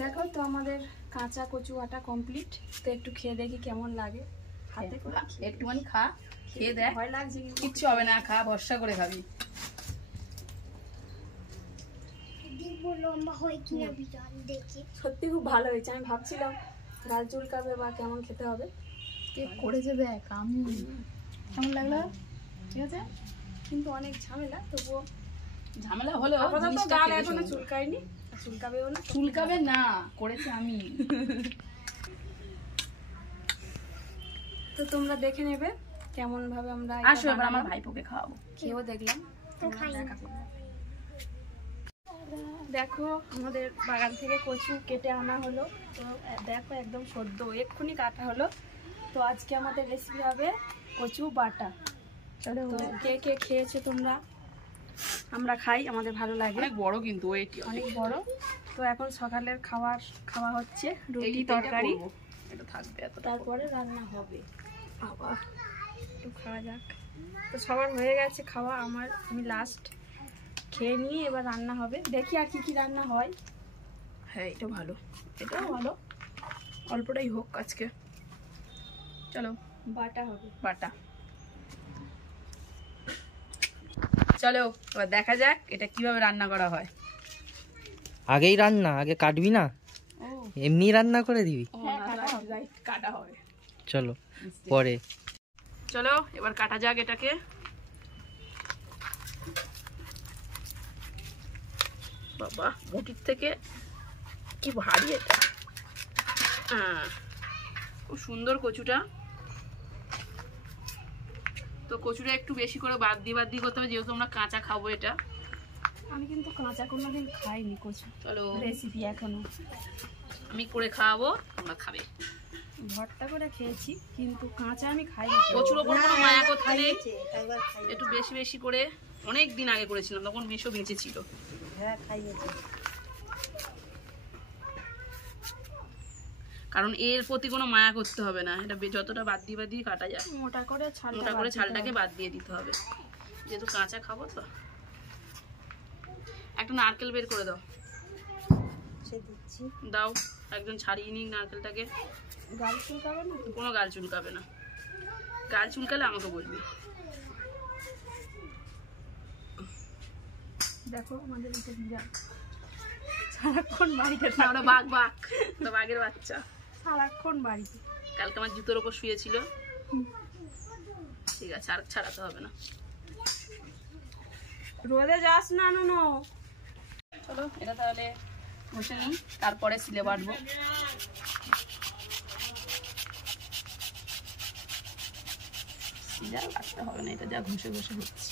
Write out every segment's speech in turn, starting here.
দেখো তো আমাদের কাঁচা কচু আটা কমপ্লিট। তো একটু খেয়ে দেখি কেমন লাগে। হাতে করে একটুখানি খা, খেয়ে দেখ। ভয় লাগছে কিচ্ছু হবে না, খা, ভরসা করে খাবি। সত্যি খুব ভালো হয়েছে। আমি ভাবছিলাম গাল চুলকাবে বা কেমন খেতে হবে। কে করেছে দেখ, আমি কেমন লাগলো? ঠিক আছে, কিন্তু অনেক ঝামেলা, তবুও ঝামেলা হলেও গাল এখনো চুলকায়নি, চুলকাবেও না। চুলকাবে না, করেছে আমি। তো তোমরা দেখে নেবে কেমন ভাবে আমরা। আসো এবার আমার ভাইপোকে খাওয়াবো। খেয়েও দেখলাম। দেখো আমাদের বাগান থেকে কচু কেটে আনা হলো। তো দেখো একদম সদ্য এক্ষুনি কাটা হলো। তো আজকে আমাদের রেসিপি হবে কচু বাটা। চলো, কে কে খেয়েছে তোমরা? আমরা খাই, আমাদের ভালো লাগে। অনেক বড় কিন্তু, অনেক বড়। তো এখন সকালের খাওয়া হচ্ছে রুটি তরকারি, এটা থাকবে। তারপরে রান্না হবে। বাবা, একটু খাওয়া যাক। তো সবার হয়ে গেছে খাওয়া, আমি লাস্ট খেয়ে নিয়ে এবার রান্না হবে। দেখি আর কি কি রান্না হয়। হ্যাঁ, এটা ভালো, এটাও ভালো, অল্পটাই হোক আজকে। চলো, বাটা হবে। বাটা। চলো এবার দেখা যাক এটা কিভাবে রান্না করা হয়। আগেই রান্না, আগে কাটবি না? এমনি রান্না করে দিবি? কাটা হবে। চলো পরে। চলো এবার কাটা যাক এটাকে। বাবা, মুঠির থেকে কি ভারী এটা। খুব সুন্দর কচুটা। তো কচুটা একটু বেশি করে বাদ দিয়ে করতে হবে, যেহেতু আমরা কাঁচা খাবো এটা। আমি কিন্তু কাঁচা কোনোদিন খাইনি কচু। চলো, রেসিপি এখনো আমি করে খাওয়াবো, তোমরা খাবে। ভর্তা করে খেয়েছি, কিন্তু কাঁচা আমি খাইনি। কচুর ওপর কোনো মায়া করতে নেই, একটু বেশি বেশি করে। অনেক দিন আগে করেছিলাম, তখন মেশো বেঁচে ছিল। কারণ এর প্রতি কোনো মায়া করতে হবে না, এটা যতটা বাদ দিয়ে কাটা যায়। মোটা করে ছালটাকে বাদ দিয়ে দিতে হবে, যেহেতু কাঁচা খাবো। তো একটা নারকেল বের করে দাও। দাও, একজন ছাড়িয়ে নিক নারকেলটাকে। গাল চুলকাবে না? কোনো গাল চুলকাবে না। গাল চুলকালে আমাকে বলবি। দেখো আমাদের সারাক্ষণ বাড়িতে, ওটা বাঘের বাচ্চা, সারাক্ষণ বাড়িতে। কালকে আমার জুতোর ওপর শুয়েছিল। ঠিক আছে, আর ছাড়াতে হবে না। রোদে যাস না নুনো। চলো এটা তাহলে বসে নিই, তারপরে সিলে বাটবো। সিলে বাটতে হবে না, এটা যা ঘষে ঘষে হচ্ছে।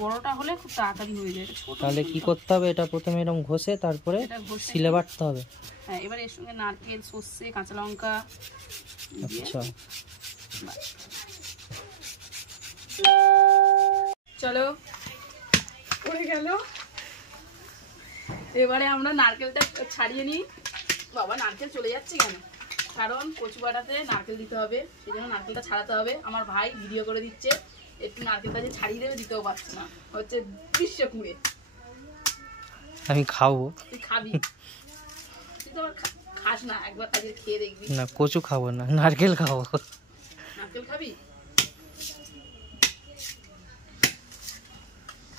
বড়টা হলে খুব তাড়াতাড়ি হয়ে যায়। তাহলে কি করতে হবে? এটা প্রথমে এরকম ঘষে তারপরে সিলে বাটতে হবে। হ্যাঁ, এবার এর সঙ্গে নারকেল, সর্ষে, কাঁচা লঙ্কা। আচ্ছা, চলো পড়ে গেল। এবারে আমরা নারকেলটা ছাড়িয়ে নিই। বাবা, নারকেল চলে যাচ্ছে কেন? কারণ কচু বাটাতে নারকেল দিতে হবে, সেই জন্য নারকেলটা ছাড়াতে হবে। আমার ভাই ভিডিও করে দিচ্ছে, একটু নারকেলটা যে ছাড়িয়ে দেবে, দিতেও পারছে না, হচ্ছে বিশ্ব কুড়ে। আমি খাবো। তুই খাবি? তুই তো আবার খাস না, একবার কাজে খেয়ে দেখবি। না, কচু খাবো না, নারকেল খাবো। নারকেল খাবি?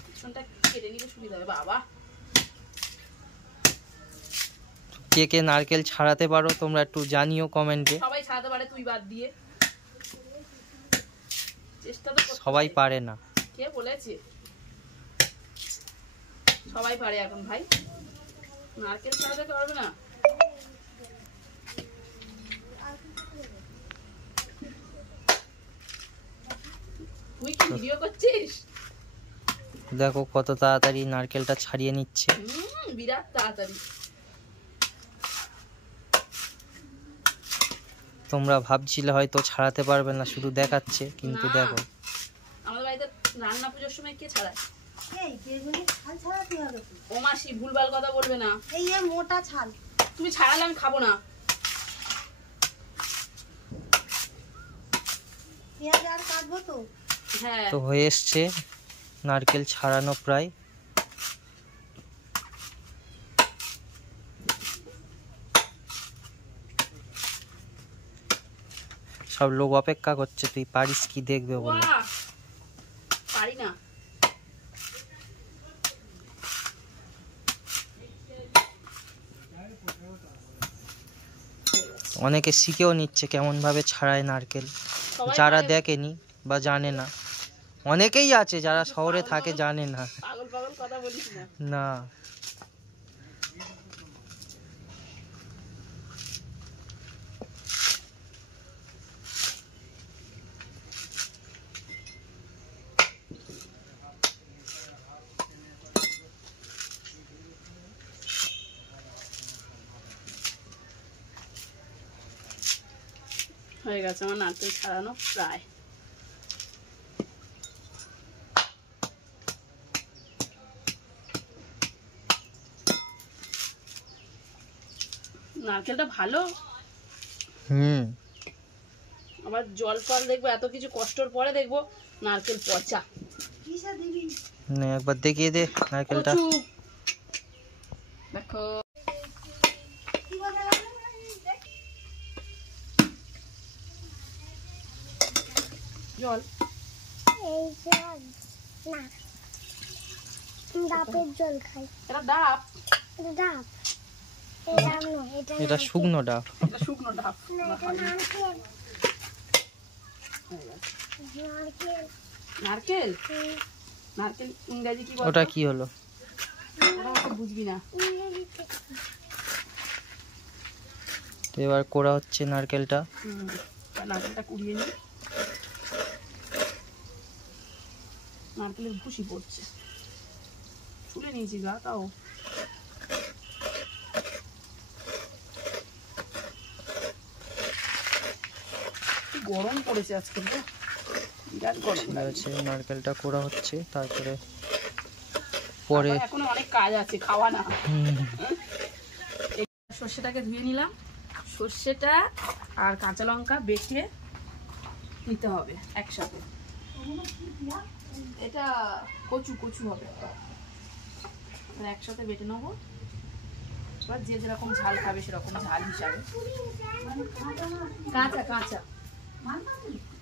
পিছনটা কেটে নিলে সুবিধা হবে। বাবা, কে কে নারকেল ছাড়াতে পারো তোমরা একটু জানিও কমেন্টে। সবাই ছাড়াতে পারে, তুই বাদ দিয়ে। চেষ্টা তো সবাই পারে না। কে বলেছে? সবাই পারে এখন ভাই, নারকেল ছাড়াতে পারবে না। তুই কি ভিডিও করছিস? দেখো কত তাড়াতাড়ি নারকেলটা ছাড়িয়ে নিচ্ছে। বিরাট তাড়াতাড়ি। তোমরা ভাবছিলে হয়তো ছাড়াতে পারবে না, শুধু দেখাচ্ছে, কিন্তু দেখো। আমাদের বাড়িতে রান্না পুজোর সময় কে ছাড়ায়? ও মাসি, ভুলভাল কথা বলবে না। এই মোটা ছাল তুমি ছাড়ালে আমি খাবো না। তো হয়ে এসছে নারকেল ছাড়ানো প্রায়। সব লোক অপেক্ষা করছে, তুই পারিস কি দেখবে বলে। বাহ! পারি না। অনেকে শিখেও নিচ্ছে কেমন ভাবে ছাড়ায় নারকেল, সবাই যারা পারে। দেখেনি বা জানে না। অনেকেই আছে যারা শহরে থাকে জানে না। পাগল পাগল কথা বলিস না। না, হয়ে গেছে আমার নারকেল ছাড়ানো প্রায়। নারকেলটা ভালো, আবার জল ফল দেখবো, এত কিছু কষ্টর পরে দেখবো নারকেল পচা। একবার দেখিয়ে দে নারকেলটা। কচু দেখো, জল এই জল না, ডাবের জল খাই। এটা ডাব, এটা ডাব, এটা ডাব নয়, এটা শুকনো ডাব। এটা শুকনো ডাব। না, এটা নারকেল। নারকেল। নারকেল, হুম, নারকেল ইংরেজি কি বলতো? ওটা কি হলো? ওটা অত বুঝবি না। ইংরেজিতে তো এবার করা হচ্ছে নারকেলটা। নারকেলটা কুড়িয়ে নি, নারকেলের ভুসি পড়ছে, ছুলে নিয়েছি গা, তাও কি গরম পড়েছে আজকে, বিরাট গরম ঠিক লাগছে। আছে, নারকেলটা করা হচ্ছে, তারপরে পরে আবার এখনো অনেক কাজ আছে, খাওয়া না। হুম, সর্ষেটাকে ধুয়ে নিলাম, সর্ষেটা আর কাঁচা লঙ্কা বেটে নিতে হবে একসাথে। এটা কচু কচু হবে, এবার একসাথে বেটে নেবো। এবার যে যেরকম ঝাল খাবে সেরকম ঝাল হিসাবে। কাঁচা কাঁচা,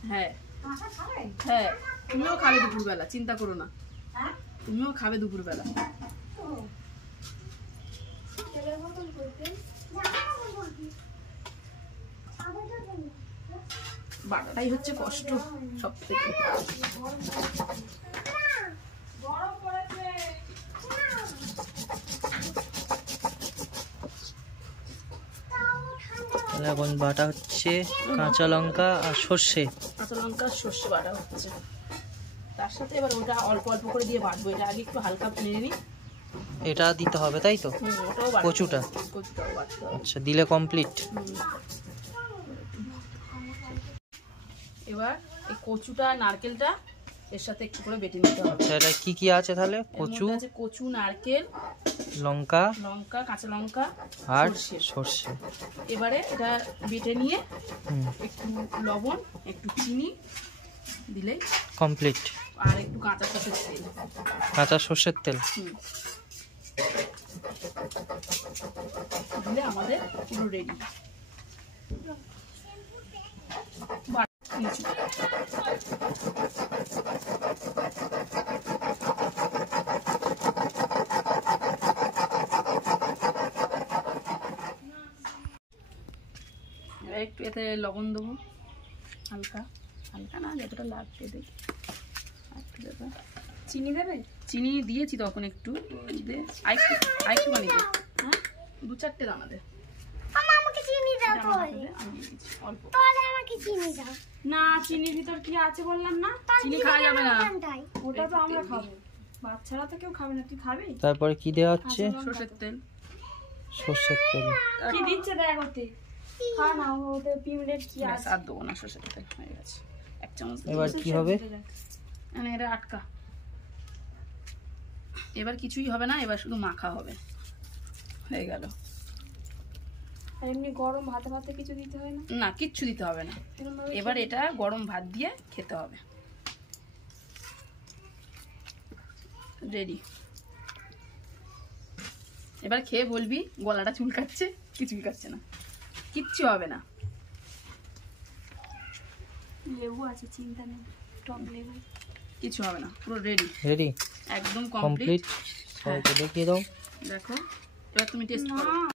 হ্যাঁ হ্যাঁ, তুমিও খাবে দুপুরবেলা, চিন্তা করো না, তুমিও খাবে দুপুরবেলা। বাটাটাই হচ্ছে কষ্ট সব থেকে। তাহলে এখন বাটা হচ্ছে কাঁচা লঙ্কা আর সর্ষে। কাঁচা লঙ্কা সর্ষে বাটা হচ্ছে, তার সাথে এবার ওটা অল্প অল্প করে দিয়ে বাটবো। এটা আগে একটু হালকা নেড়ে নিই। এটা দিতে হবে তাই তো? ওটাও বাটতে কচুটা? হবে, কচুটাও বাটতে হবে। আচ্ছা, দিলে কমপ্লিট। এবার এই কচুটা নারকেলটা এর সাথে একটু করে বেটে নিতে হবে। আচ্ছা, এটা কি কি আছে তাহলে? এর কচু, মধ্যে আছে কচু, নারকেল, লঙ্কা লঙ্কা, কাঁচা লঙ্কা আর সর্ষে। সর্ষে। এবারে এটা বেটে নিয়ে হুম, একটু লবণ, একটু চিনি দিলেই, কমপ্লিট। আর একটু কাঁচা সর্ষের তেল। কাঁচা সর্ষের তেল। দিলে আমাদের পুরো রেডি। একটু এতে লবণ দেবো, হালকা হালকা না, যতটা লাগবে দেখি। একটু দেবো, চিনি দেবে? চিনি দিয়েছি তখন একটু দে, আরেকটু বানিয়ে দে, হ্যাঁ 2-4টে দানা দে। আমাকে চিনি দাও এটা আমার হাতে তাহলে। দে, আমি দিয়ে দিচ্ছি অল্প। তাহলে আমাকে চিনি দাও। না, চিনির ভিতর কি আছে বললাম না? চিনি খাওয়া যাবে না। ওখানটায়। ওটা তো আমরা খাবো, বাচ্চারা তো কেউ খাবে না। তুই খাবি? তারপরে কি দেওয়া হচ্ছে? সর্ষের তেল, সর্ষের তেল। কি দিচ্ছে দেখ ওতে, খা না, ওতে পিমড়ের কি ব্যাস, আছে। আর দেবো না, সর্ষের তেল হয়ে গেছে। 1 চামচ দিয়ে এবার কি হবে? মানে এটা আটকা, এবার কিছুই হবে না, এবার শুধু মাখা হবে। হয়ে গেল। আর এমনি গরম ভাতে ভাতে কিছু দিতে হয় না? না, কিচ্ছু দিতে হবে না। এবার এটা গরম ভাত দিয়ে খেতে হবে। রেডি। এবার খেয়ে বলবি গলাটা চুলকাচ্ছে, কি চুলকাচ্ছে না, কিচ্ছু হবে না। লেবু আছে, চিন্তা নেই, টক লেবু। কিছু হবে না, পুরো রেডি, রেডি একদম কমপ্লিট। কমপ্লিট। সবাইকে দেখিয়ে দাও। দেখো, এবার তুমি টেস্ট করো। না